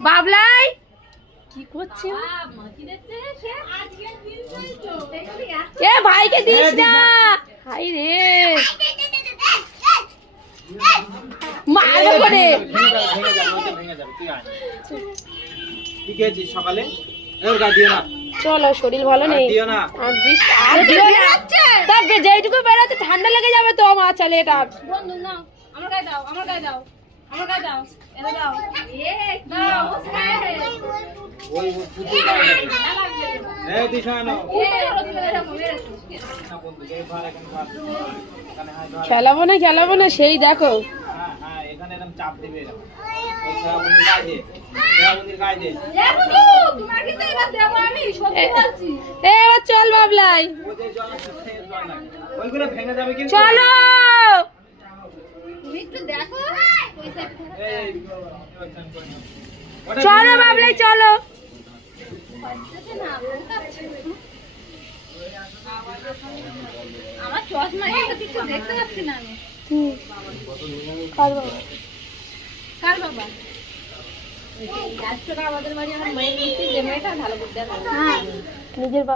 বাবলাই কি করছে? এ ভাইকে দিস না। হাই রে মারবো করে। সকালে চলো শরীর ভালো নেই যেইটুকু বেরোচ্ছে ঠান্ডা লেগে যাবে তো আমার চলে এটা বন্ধু নাও আমার গায়ে দাও আমার গায়ে দাও আমার গায়ে দাও এটা দাও খেলাবো না সেই দেখো এবার চল বাবলাই চলো চলো বাবলাই চলো আমার চশমা কিছু দেখতে পাচ্ছি না আমি কার বাবা আমাদের বাড়ি আমার মায়ের যে মেয়েটা ভালো করতে নিজের বাবা